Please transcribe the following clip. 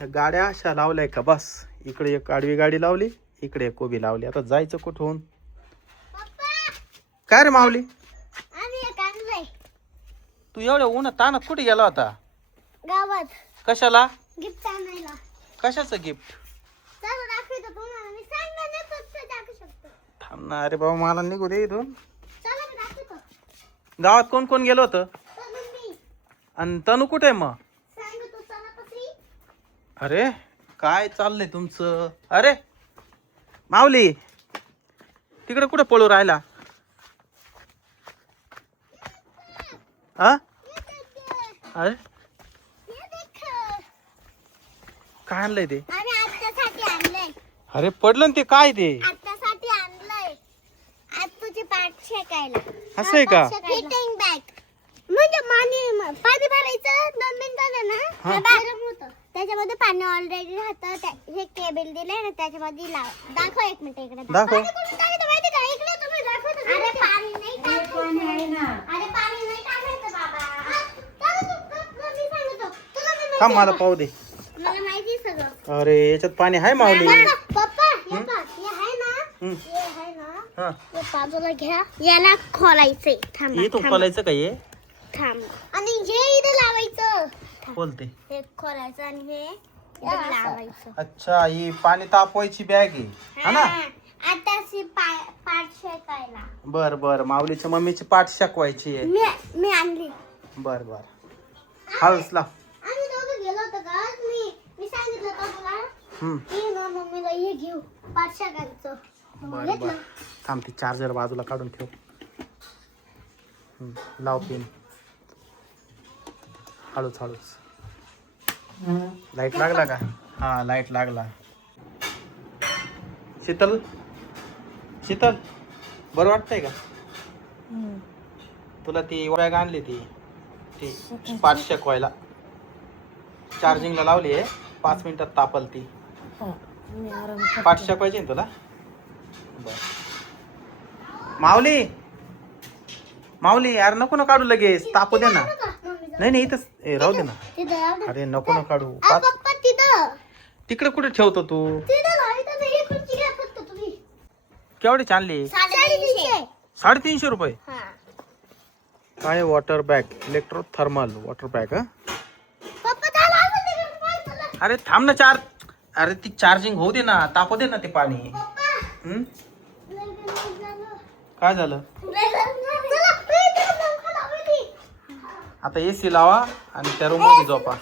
गाड्या अशा लावल्याय का बस. इकडे एक आडवी गाडी लावली, इकडे एक उभी लावली. आता जायचं कुठून? काय रे माऊली, तू एवढ्या उन्हात तानात कुठे गेला होता? गावात कशाला? गिफ्ट आणायला. कशाचं गिफ्ट? चला दाखवतो तुम्हाला. मी सांगणार नाही दाखवू शकतो. थांब ना, अरे बाबा मला निघू दे इथून. चला मी दाखवतो. गावात कोण कोण गेलो होतं? तर मी आणि तनू कुठे आहे मग? सांगतो चला पत्री. अरे काय चाललंय तुमचं? अरे माऊली, तिकडे कुठे पळू राहिला? हा? अरे काय आणलंय ते? आम्ही आत्यासाठी आणलंय. अरे पडलं ना ते. काय ते? आत्यासाठी आणलंय. आत्तूची पाठ शेकायला. असं आहे का? हिटिंग बॅग म्हणजे पाणी भरायचं 2 मिनिटांना ना गरम होतं. त्याच्यामध्ये पाणी ऑलरेडी राहतं. हे केबल दिलंय ना त्याच्यामध्ये लाव. दाखव 1 मिनिट इकडे. दाखव. पाणी कुठून टाकायचं माहिती का? इकडे तुम्ही दाखवतो. अरे पाणी नाही टाकायचं. अरे पाणी नाही टाकायचं बाबा. मी सांगतो. तुला थांब मला पाहू दे. मला माहिती सगळं. अरे याच्यात पाणी आहे माऊली. पप्पा हे बघ. हे आहे ना. हे आहे ना. हे बाजूला घ्या. याला खोलायचंय. थांबा. इथून खोलायचं का हे? थांब. आणि हे इथे लावायचं. बोलते. हे खोलायचं आणि हे इथे लावायचं. अच्छा, ही पाणी तापवायची बॅग आहे हा ना? आता अशी पाठ शेकायला. बर बर. माऊलीच्या मम्मीची पाठ शेकवायची आहे. मी आणली. बर बर. हळूच लाव. आम्ही दोघं गेलो होतो का? मी सांगितलं होतं तुला की ना मम्मीला हे घेऊ पाठ शेकायचं. बर बर. थांब, ती चार्जर बाजूला काढून ठेव. लाव पिन. हळूच हळूच. लाईट लागला का? हा लाईट लागला. शीतल, शीतल बरं वाटतंय का तुला? ती बॅग आणली ती पाठ शेकवायला. चार्जिंगला लावली आहे. 5 मिनिटात तापल ती. पाठ शेकवायची ना तुला? बर. माऊली, माऊली यार नको ना काढू लगेच. तापू दे ना. नाही नाही इथंच राहू दे ना. अरे नको ना काढू. पप्पा तिथं. तिकडे कुठे ठेवतो तू? केवढीच आणली? 350. 350 रुपये. काय water bag, electro thermal water bag. अरे थांब ना. अरे ती चार्जिंग होऊ दे ना. तापू दे ना ते पाणी. काय झालं? आता एसी लावा आणि त्या रूम मध्ये झोपा.